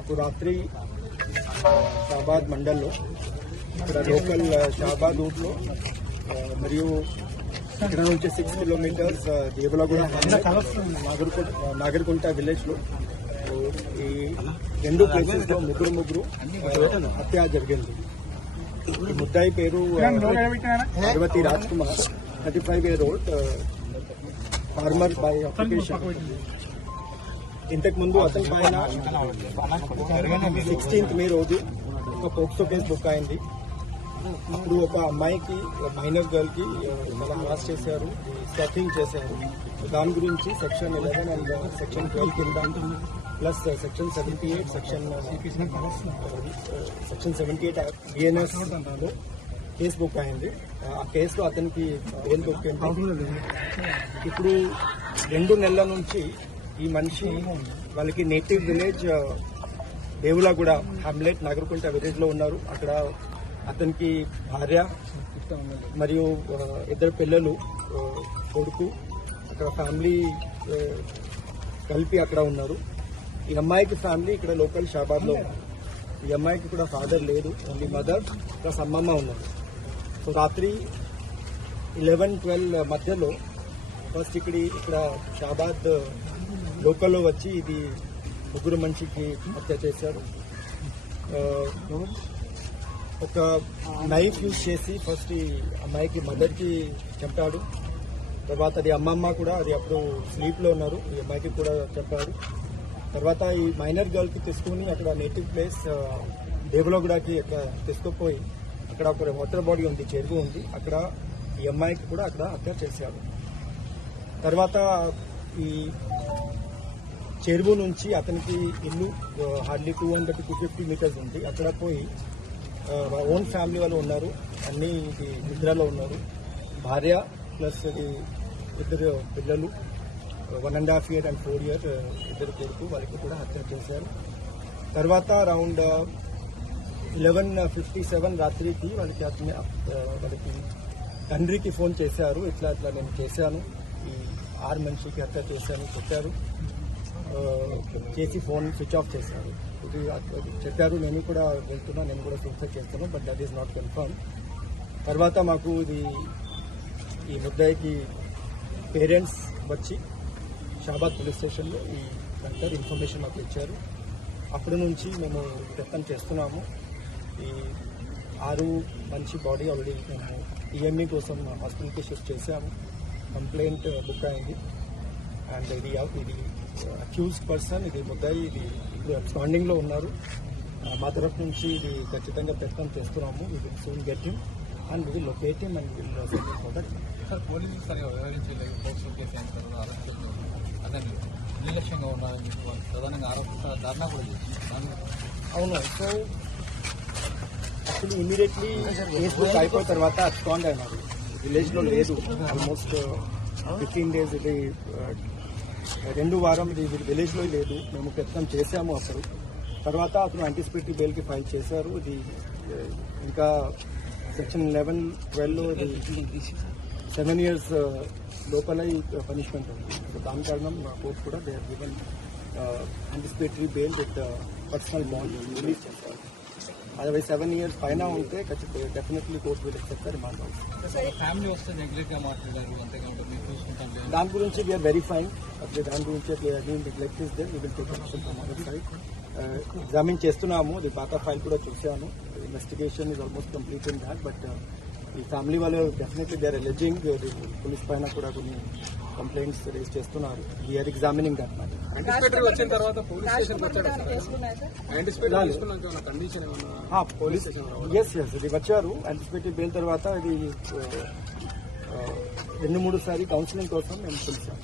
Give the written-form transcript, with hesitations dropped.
మాకు రాత్రి షాబాద్ మండల్లో ఇక్కడ లోకల్ షాబాద్ రూట్లో మరియు ఇక్కడ నుంచి 6 కిలోమీటర్స్ దేవలగూడ నాగర్కుంట విలేజ్లో ఈ రెండు ప్లేసెస్లో ముగ్గురు హత్య జరిగింది. ఈ ముద్దాయి పేరు Parvathi Raj Kumar, 35 year old, farmer by occupation. ఇంతకు ముందు అతని పైన 16th May రోజు ఒక పోక్సో కేసు బుక్ అయింది. అప్పుడు ఒక అమ్మాయికి, మైనర్ గర్ల్ కి చాలా హరాస్ చేశారు, స్టాకింగ్ చేశారు. దాని గురించి సెక్షన్ 11 అండ్ సెక్షన్ 12 కింద plus section 78 section 78 BNS case book అయింది. ఆ కేసులో అతనికి బెయిల్ దొరికింది. ఇప్పుడు 2 నెలల నుంచి ఈ మనిషి వాళ్ళకి నేటివ్ విలేజ్ దేవులగూడ హమ్లెట్ నాగర్కుంట విలేజ్ లో ఉన్నారు. అక్కడ అతనికి భార్య మరియు 2 పిల్లలు, కొడుకు, అక్కడ ఫ్యామిలీ కలిపి అక్కడ ఉన్నారు. ఈ అమ్మాయికి ఫ్యామిలీ ఇక్కడ లోకల్ షాబాద్ లో ఉన్నారు. ఈ అమ్మాయికి కూడా ఫాదర్ లేదు, ఓన్లీ మదర్ ప్లస్ అమ్మమ్మ ఉన్నారు. సో రాత్రి 11-12 మధ్యలో ఫస్ట్ ఇక్కడ షాబాద్ లోకల్లో వచ్చి ఇది ముగ్గురు మనిషికి హత్య చేశారు. ఒక నైఫ్ యూజ్ చేసి ఫస్ట్ ఈ అమ్మాయికి మదర్కి చంపాడు. తర్వాత అది అమ్మమ్మ కూడా, అది అప్పుడు స్లీప్లో ఉన్నారు, ఈ అమ్మాయికి కూడా చంపాడు. తర్వాత ఈ మైనర్ గర్ల్కి తీసుకుని అక్కడ నేటివ్ ప్లేస్ దేవలగూడకి అక్కడ తీసుకుపోయి అక్కడ ఒక వాటర్ బాడీ ఉంది, చెరువు ఉంది, అక్కడ ఈ అమ్మాయికి కూడా అక్కడ హత్య చేశారు. తర్వాత ఈ చెరువు నుంచి అతనికి ఇల్లు హార్డ్లీ 200-250 మీటర్స్ ఉంది. అక్కడ పోయి ఓన్ ఫ్యామిలీ వాళ్ళు ఉన్నారు, అన్ని ఇది నిద్రలో ఉన్నారు. భార్య ప్లస్ ఇది 2 పిల్లలు, 1.5 year and 4 year 2 కొడుకు, వాళ్ళకి కూడా హత్య చేశారు. తర్వాత అరౌండ్ 11:57 రాత్రికి వాళ్ళకి తండ్రికి ఫోన్ చేశారు, ఇట్లా నేను చేశాను, ఈ 6 మనిషికి హత్య చేశాను చెప్పారు. చేసి ఫోన్ స్విచ్ ఆఫ్ చేశారు. ఇది చెప్పారు, నేను కూడా వెళ్తున్నా, నేను కూడా సూసైడ్ చేస్తాను, but that is not confirm. తర్వాత మాకు ఈ ముద్దాయికి పేరెంట్స్ వచ్చి షాబాద్ పోలీస్ స్టేషన్లో ఈ డాక్టర్ ఇన్ఫర్మేషన్ మాకు ఇచ్చారు. అప్పటి నుంచి మేము ప్రయత్నం చేస్తున్నాము. ఈ 6 మంచి బాడీ ఆల్రెడీ మేము ఈఎంఈ కోసం హాస్పిటల్కి షిఫ్ట్ చేశాము. కంప్లైంట్ బుక్ అయింది. అండ్ ఇది అక్యూజ్డ్ పర్సన్, ఇది ముద్దాయి, ఇది ఇప్పుడు అబ్స్కాండింగ్ లో ఉన్నారు. మా తరఫు నుంచి ఇది ఖచ్చితంగా ప్రయత్నం చేస్తున్నాము. We will soon get him and we will locate him and will send him for that. Sir, పోలీసులు సరిగా వివరించలేదు, పోక్సో కేసు అంటారు, అరెస్ట్ అదే నిర్లక్ష్యంగా ఉన్నారని ప్రధానంగా ఆరోపిస్తారు, ధర్నా కూడా చేసింది. అవును. So actually immediately case book అయిపోయిన తర్వాత అబ్స్కాండ్ అయినారు, విలేజ్ లో లేదు. ఆల్మోస్ట్ 15 days ఇది 2 వారం ఇది విలేజ్ లో లేదు. మేము ప్రయత్నం చేశాము అప్పుడు. తర్వాత అతను యాంటిసిపేటరీ బెయిల్ కి ఫైల్ చేశారు. ఇది ఇంకా సెక్షన్ 11-12లో 7 years లోపల ఈ పనిష్మెంట్ ఉంది. దాని కారణం మా కోర్టు కూడా they have given anticipatory bail with personal bond release చేస్తారు. అదే 7 years పైన ఉంటే ఖచ్చితంగా definitely court will accept the remand. Family వస్తే నెగ్లెక్ట్ గా మాట్లాడారు, అంతేకాకుండా మీరు చూసుకుంటాం. దాని గురించి వీఆర్ వెరిఫైయింగ్. దాని గురించి neglect is there, we will take action from our side. Examine చేస్తున్నాము. ఇది పాత ఫైల్ కూడా చూసాను. Investigation is almost complete in that. But ఈ ఫ్యామిలీ వాళ్ళు definitely they are alleging. Police పైన కూడా కొన్ని కంప్లైంట్స్ రేజ్ చేస్తున్నారు. We are examining that matter. Anticipatory వచ్చిన తర్వాత పోలీస్ స్టేషన్ వచ్చారు. పోలీస్ ఎస్ ఇది వచ్చారు. యాంటిసిపేటరీ బెయిల్ తర్వాత ఇది 2-3 సారి కౌన్సిలింగ్ కోసం మేము పిలిచాం.